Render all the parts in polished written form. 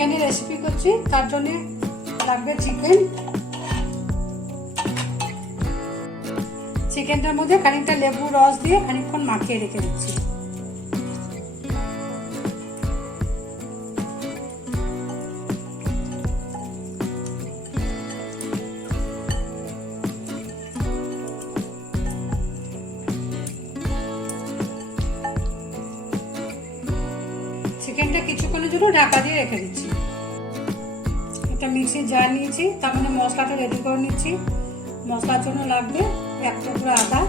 চিকেনের রেসিপি করছি, তার জন্য লাগবে চিকেন। চিকেনটার মধ্যে খানিকটা লেবুর রস দিয়ে খানিকক্ষণ মাখিয়ে রেখে দিচ্ছি। চিকেনটা কিছুক্ষণের জন্য ঢাকা দিয়ে রেখে দিচ্ছি। একটা মিক্সির জার নিয়েছি, তার মধ্যে মশলাটা রেডি করে নিচ্ছি। মশলার জন্য লাগবে এক টুকরো আদা,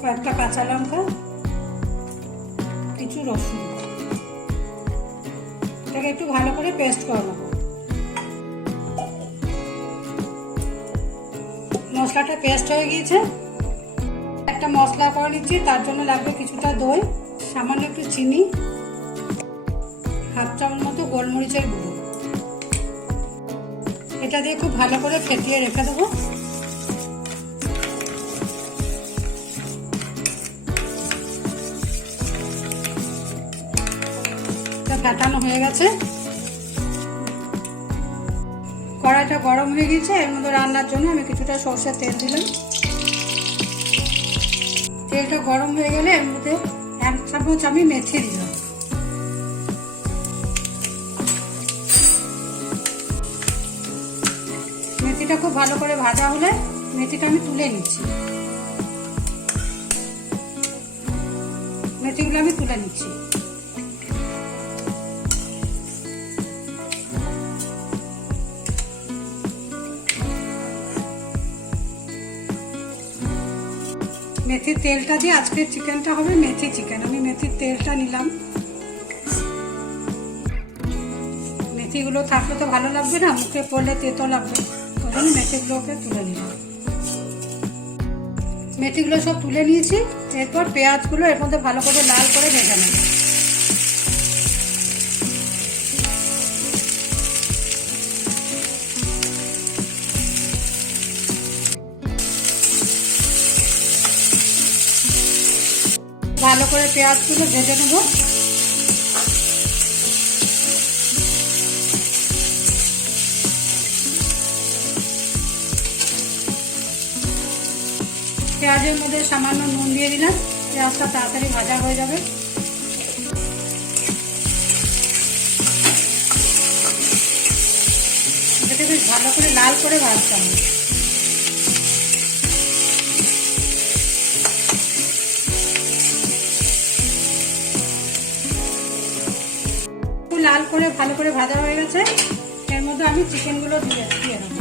কয়েকটা কাঁচা লঙ্কা, কিছু রসুন। এটাকে একটু ভালো করে পেস্ট করে নেব। মশলাটা পেস্ট হয়ে গিয়েছে। একটা মশলা করে নিচ্ছি, তার জন্য লাগবে কিছুটা দই, সামান্য একটু চিনি, হাফ চামচ মতো গোলমরিচের গুঁড়ো। এটা দিয়ে খুব ভালো করে ফেটিয়ে রেখে দেবো। ফেটানো হয়ে গেছে। কড়াইটা গরম হয়ে গেছে, এর মধ্যে রান্নার জন্য আমি কিছুটা সরষের তেল দিলাম। তেলটা গরম হয়ে গেলে এর মধ্যে এক চামচ আমি মেথি দিলাম। মেথিটা খুব ভালো করে ভাজা হলে মেথিটা আমি তুলে নিচ্ছি। মেথিগুলো আমি তুলে নিচ্ছি। মেথির তেলটা দিয়ে আজকের চিকেনটা হবে মেথি চিকেন। আমি মেথির তেলটা নিলাম। মেথিগুলো থাকলে তো ভালো লাগবে না, মুখে পড়লে তেতো লাগবে, ওই জন্য মেথিগুলোকে তুলে নিলাম। মেথিগুলো সব তুলে নিয়েছি। এরপর পেঁয়াজগুলো এর মধ্যে ভালো করে লাল করে ভেজে নেব। ভালো করে পেঁয়াজগুলো ভেজে নেব। পেঁয়াজের মধ্যে সামান্য নুন দিয়ে দিলাম, পেঁয়াজটা তাড়াতাড়ি ভাজা হয়ে যাবে। এটাকে বেশ ভালো করে লাল করে ভাজতে হবে। লাল করে ভালো করে ভাজা হয়ে গেছে। এর মধ্যে আমি চিকেনগুলো দিয়ে দেবো।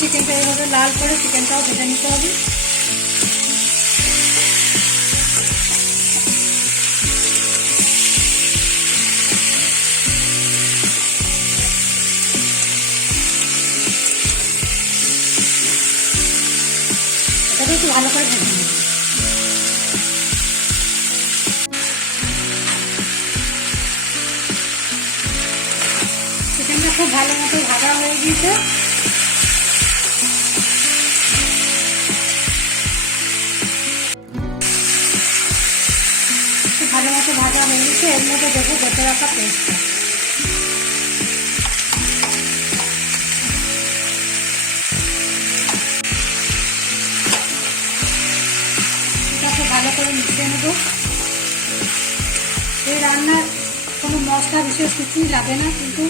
চিকেনটা এইভাবে লাল করে চিকেনটাও ভেজে নিতে হবে। এটাকে একটু ভালো করে ভেজে নেব। চিকেনটা খুব ভালো মতো ভাজা হয়ে গিয়েছে। ভালো মতো ভাজা হয়ে গেছে। এর মধ্যে দেবো বেটে রাখা পেস্টটা। এটাকে ভালো করে মিশিয়ে নেব। এই রান্নার কোনো মশলা বিশেষ কিছুই লাগে না, কিন্তু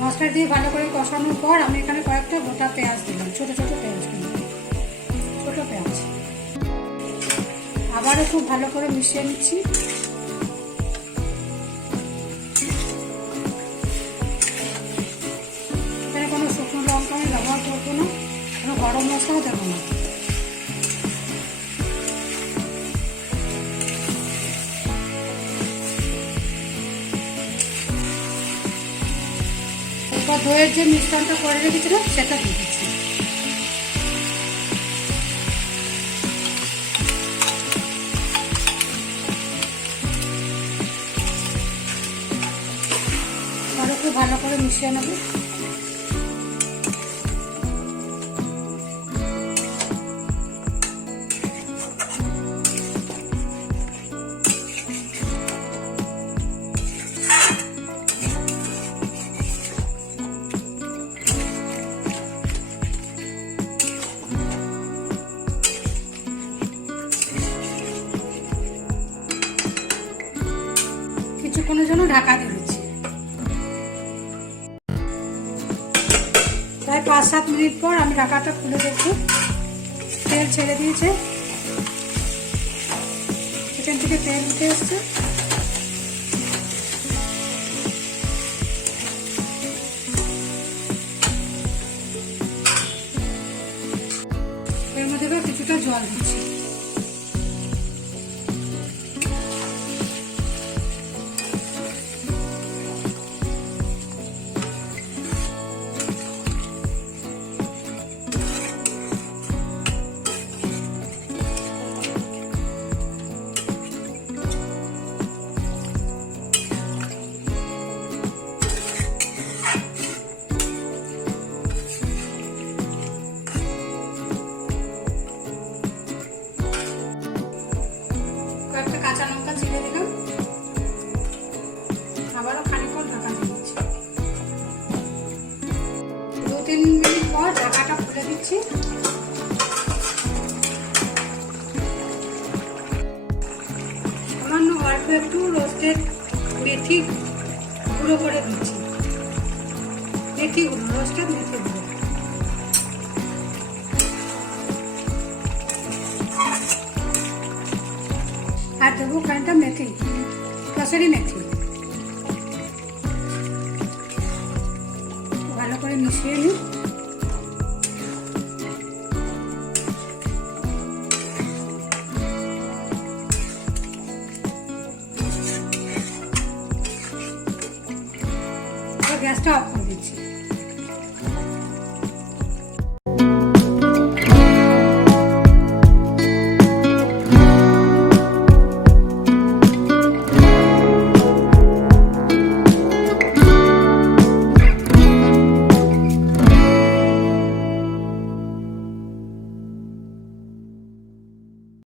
মশলা দিয়ে ভালো করে কষানোর পর আমি এখানে কয়েকটা গোটা পেঁয়াজ দিলাম, ছোট ছোট পেঁয়াজ, ছোট পেঁয়াজ। আবারও খুব ভালো করে মিশিয়ে নিচ্ছি। এখানে কোনো শুকনো লঙ্কা আমি ব্যবহার করবো না, কোনো গরম মশলাও দেবো না। এরপর দইয়ের যে মিশ্রণটা করে রেখেছিলাম সেটা দিয়ে দিচ্ছি। আরও খুব ভালো করে মিশিয়ে নেব। কিছুক্ষণের জন্য ঢাকা দিয়ে দিচ্ছি। প্রায় 5-7 মিনিট পর আমি ঢাকাটা খুলে দেখি, তেল ছেড়ে দিয়েছে, এখান থেকে তেল উঠে এসছে। এর মধ্যে কিছুটা জল দিচ্ছি। কয়েকটা কাঁচা লঙ্কা ছিঁড়ে দিলাম, আবারও খানিকক্ষণ ঢাকা দিয়ে দিচ্ছি। 2-3 মিনিট পর ঢাকাটা খুলে দিচ্ছি। সামান্য অল্প একটু রোস্টেড মেথি গুঁড়ো করে দিচ্ছি, মেথি গুঁড়ো, রোস্টেড মেথি গুঁড়ো। আর দেবো খানিকটা মেথি, কসুরি মেথি। ভালো করে মিশিয়ে নিই। গ্যাসটা অফ করব।